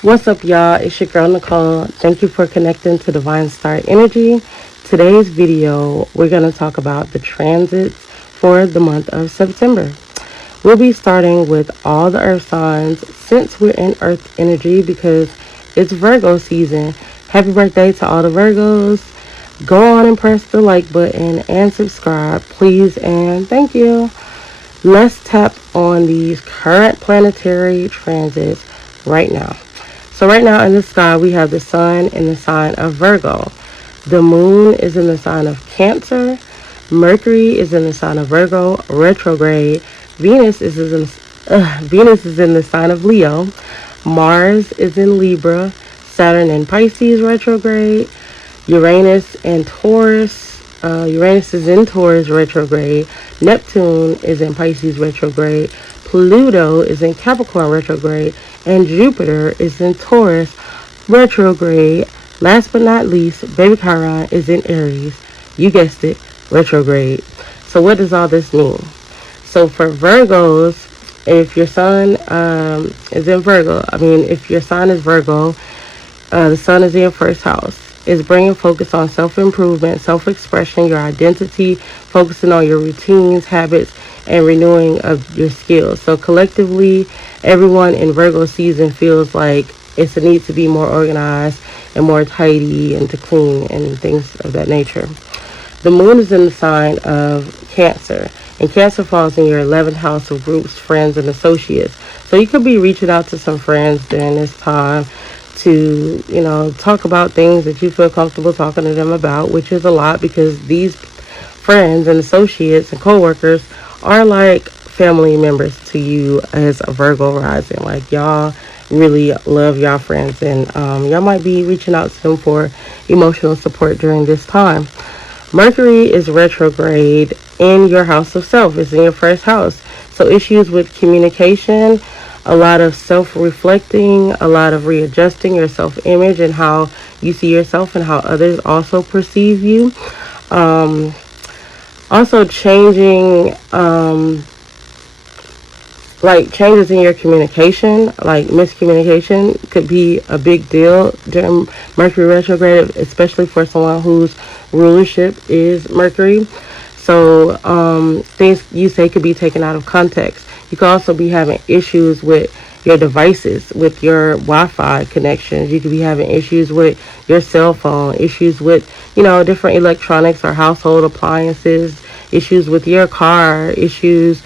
What's up, y'all? It's your girl Nicole. Thank you for connecting to Divine Star Energy. Today's video, we're going to talk about the transits for the month of September. We'll be starting with all the earth signs since we're in earth energy because it's Virgo season. Happy birthday to all the Virgos. Go on and press the like button and subscribe, please, and thank you. Let's tap on these current planetary transits right now. So right now in the sky, we have the sun in the sign of Virgo. The moon is in the sign of Cancer. Mercury is in the sign of Virgo, retrograde. Venus is in the sign of Leo. Mars is in Libra. Saturn in Pisces, retrograde. Uranus and Taurus. Uranus is in Taurus, retrograde. Neptune is in Pisces, retrograde. Pluto is in Capricorn, retrograde. And Jupiter is in Taurus, retrograde. Last but not least, baby Chiron is in Aries. You guessed it, retrograde. So what does all this mean? So for Virgos, if your sun is in Virgo, if your sign is Virgo, the sun is in your first house. It's bringing focus on self-improvement, self-expression, your identity, focusing on your routines, habits, and renewing of your skills. So collectively, everyone in Virgo season feels like it's a need to be more organized and more tidy and to clean and things of that nature. The moon is in the sign of Cancer, and Cancer falls in your 11th house of groups, friends, and associates. So you could be reaching out to some friends during this time to, talk about things that you feel comfortable talking to them about, which is a lot because these friends and associates and coworkers are like family members to you as a Virgo rising. Like, y'all really love y'all friends, and y'all might be reaching out to them for emotional support during this time. Mercury is retrograde in your house of self. It's in your first house. So issues with communication, a lot of self-reflecting, a lot of readjusting your self-image and how you see yourself and how others also perceive you. Also changing, like changes in your communication, like miscommunication could be a big deal during Mercury retrograde, especially for someone whose rulership is Mercury. So things you say could be taken out of context. You could also be having issues with your devices, with your Wi-Fi connections. You could be having issues with your cell phone, issues with, different electronics or household appliances, issues with your car, issues.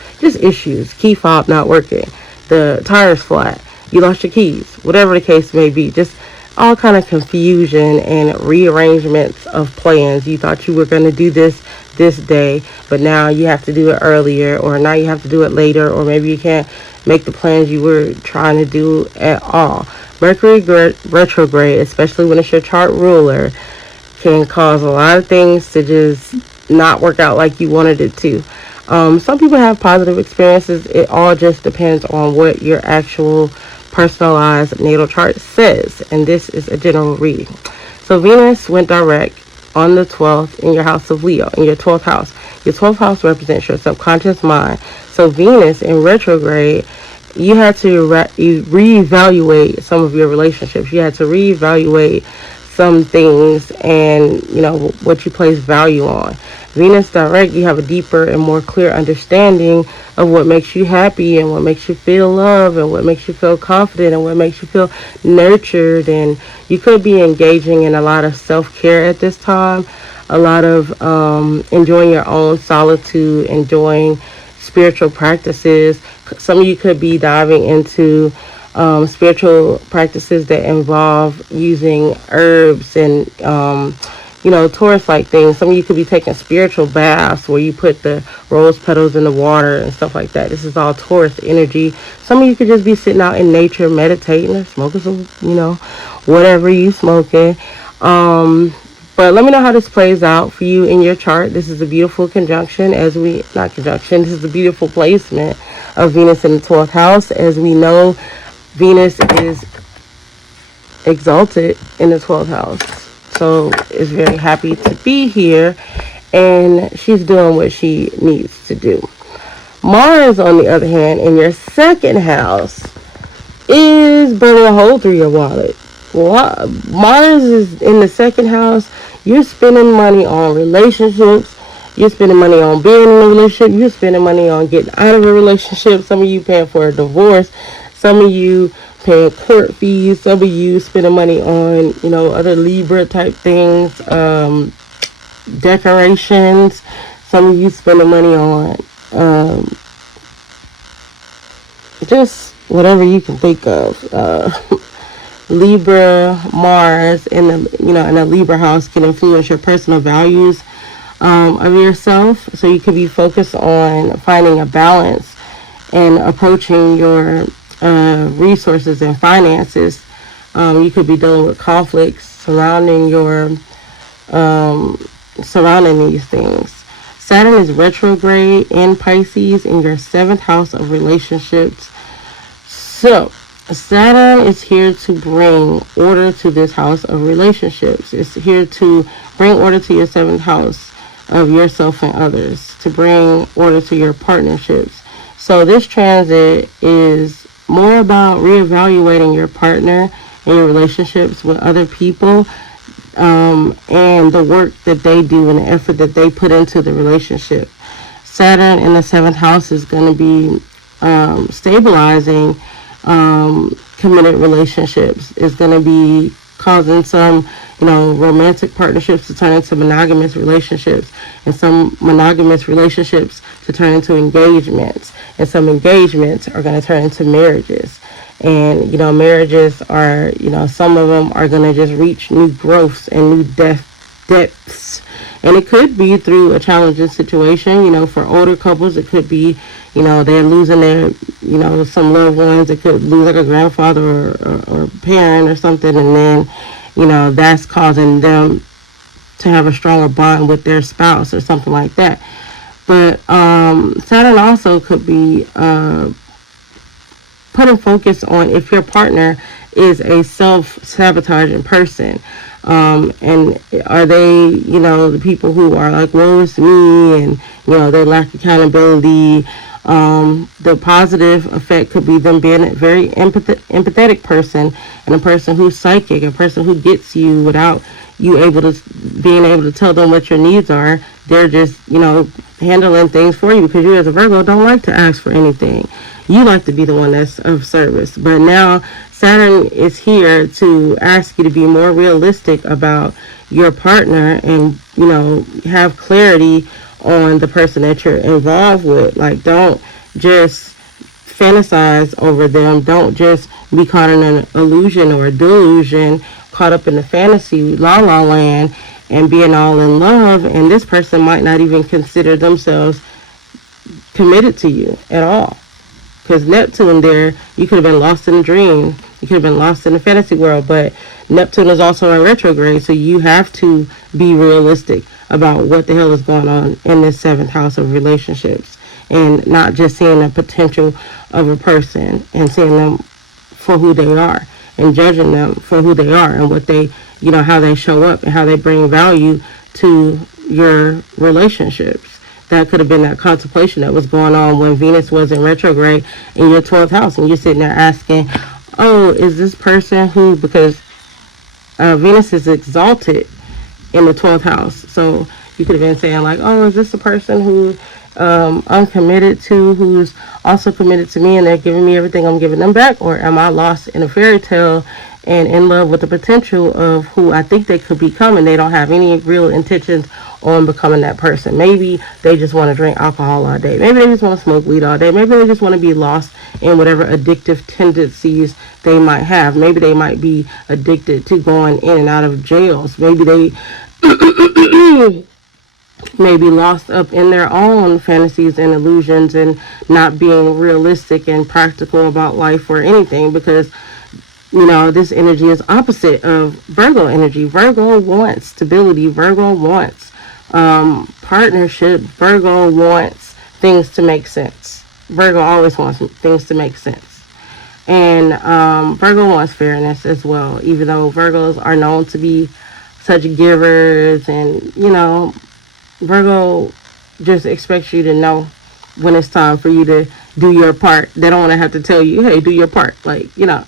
Key fob not working, the tires flat, you lost your keys, whatever the case may be. Just all kind of confusion and rearrangements of plans. You thought you were going to do this day, but now you have to do it earlier, or now you have to do it later, or maybe you can't make the plans you were trying to do at all. Mercury retrograde, especially when it's your chart ruler, can cause a lot of things to just not work out like you wanted it to. Some people have positive experiences. It all just depends on what your actual personalized natal chart says, and this is a general reading. So Venus went direct on the 12th in your house of Leo, in your 12th house. Your 12th house represents your subconscious mind. So Venus in retrograde, you had to reevaluate some of your relationships. You had to reevaluate some things and, what you place value on. Venus direct, you have a deeper and more clear understanding of what makes you happy and what makes you feel love and what makes you feel confident and what makes you feel nurtured. And you could be engaging in a lot of self-care at this time, a lot of enjoying your own solitude, enjoying spiritual practices. Some of you could be diving into spiritual practices that involve using herbs and Taurus-like things. Some of you could be taking spiritual baths where you put the rose petals in the water and stuff like that. This is all Taurus energy. Some of you could just be sitting out in nature, meditating or smoking some, whatever you smoking. But let me know how this plays out for you in your chart. This is a beautiful this is a beautiful placement of Venus in the 12th house. As we know, Venus is exalted in the 12th house. So is very happy to be here, and she's doing what she needs to do. Mars, on the other hand, in your second house is burning a hole through your wallet. Mars is in the second house. You're spending money on relationships. You're spending money on being in a relationship. You're spending money on getting out of a relationship. Some of you paying for a divorce. Some of you paying court fees. Some of you spending money on, other Libra type things, decorations. Some of you spending money on just whatever you can think of. Libra, Mars, in a Libra house can influence your personal values of yourself. So you could be focused on finding a balance and approaching your resources and finances. You could be dealing with conflicts surrounding surrounding these things. Saturn is retrograde in Pisces in your 7th house of relationships. So Saturn is here to bring order to this house of relationships. It's here to bring order to your 7th house of yourself and others, to bring order to your partnerships. So this transit is more about reevaluating your partner and your relationships with other people, and the work that they do and the effort that they put into the relationship. Saturn in the 7th house is going to be stabilizing committed relationships. Is going to be causing some, romantic partnerships to turn into monogamous relationships, and some monogamous relationships to turn into engagements, and some engagements are going to turn into marriages. And, marriages are, some of them are going to just reach new growths and new depths. And it could be through a challenging situation. For older couples, it could be, they're losing their, some loved ones. It could lose like a grandfather or parent or something. And then, that's causing them to have a stronger bond with their spouse or something like that. But Saturn also could be putting focus on if your partner is a self-sabotaging person. And are they, the people who are like, woe is me, and, they lack accountability. The positive effect could be them being a very empathetic person, and a person who's psychic, a person who gets you without you being able to tell them what your needs are. They're just, handling things for you, because you as a Virgo don't like to ask for anything. You like to be the one that's of service. But now Saturn is here to ask you to be more realistic about your partner and, have clarity on the person that you're involved with. Like, don't just fantasize over them. Don't just be caught in an illusion or a delusion, caught up in the fantasy la la land and being all in love. And this person might not even consider themselves committed to you at all. Because Neptune there, you could have been lost in a dream. You could have been lost in the fantasy world. But Neptune is also in retrograde, so you have to be realistic about what the hell is going on in this 7th house of relationships. And not just seeing the potential of a person and seeing them for who they are, and judging them for who they are and what they, how they show up and how they bring value to your relationships. That could have been that contemplation that was going on when Venus was in retrograde in your 12th house, and you're sitting there asking, oh, is this person who, because Venus is exalted in the 12th house, so you could have been saying like, oh, is this a person who I'm committed to, who's also committed to me, and they're giving me everything I'm giving them back? Or am I lost in a fairy tale and in love with the potential of who I think they could become, and they don't have any real intentions on becoming that person? Maybe they just want to drink alcohol all day. Maybe they just want to smoke weed all day. Maybe they just want to be lost in whatever addictive tendencies they might have. Maybe they might be addicted to going in and out of jails. Maybe they may be lost up in their own fantasies and illusions and not being realistic and practical about life or anything, because this energy is opposite of Virgo energy. Virgo wants stability. Virgo wants partnership. Virgo wants things to make sense. Virgo always wants things to make sense. And Virgo wants fairness as well, even though Virgos are known to be such givers. And, Virgo just expects you to know when it's time for you to do your part. They don't want to have to tell you, hey, do your part. Like, you know.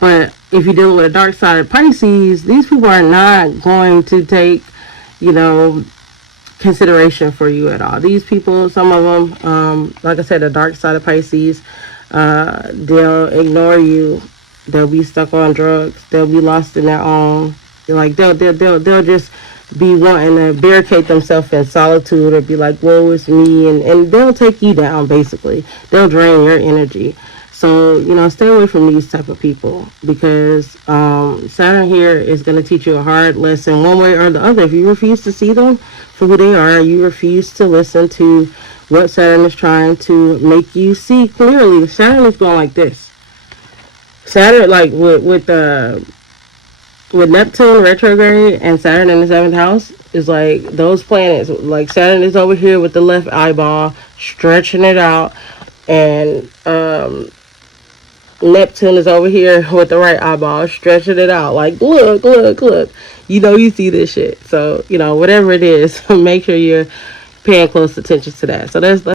But if you're dealing with a dark side of Pisces, these people are not going to take, you know, consideration for you at all. These people, some of them, like I said, the dark side of Pisces, they'll ignore you. They'll be stuck on drugs. They'll be lost in their own. Like they'll just be wanting to barricade themselves in solitude or be like, "Whoa, it's me," and they'll take you down. Basically, they'll drain your energy. So, you know, stay away from these type of people because Saturn here is going to teach you a hard lesson one way or the other. If you refuse to see them for who they are, you refuse to listen to what Saturn is trying to make you see clearly. Saturn is going like this. Saturn, like with Neptune retrograde and Saturn in the 7th house, is like those planets. Like Saturn is over here with the left eyeball, stretching it out, and Neptune is over here with the right eyeball, stretching it out. Like, look, look, look. You know, you see this shit. So, you know, whatever it is, make sure you're paying close attention to that. So let's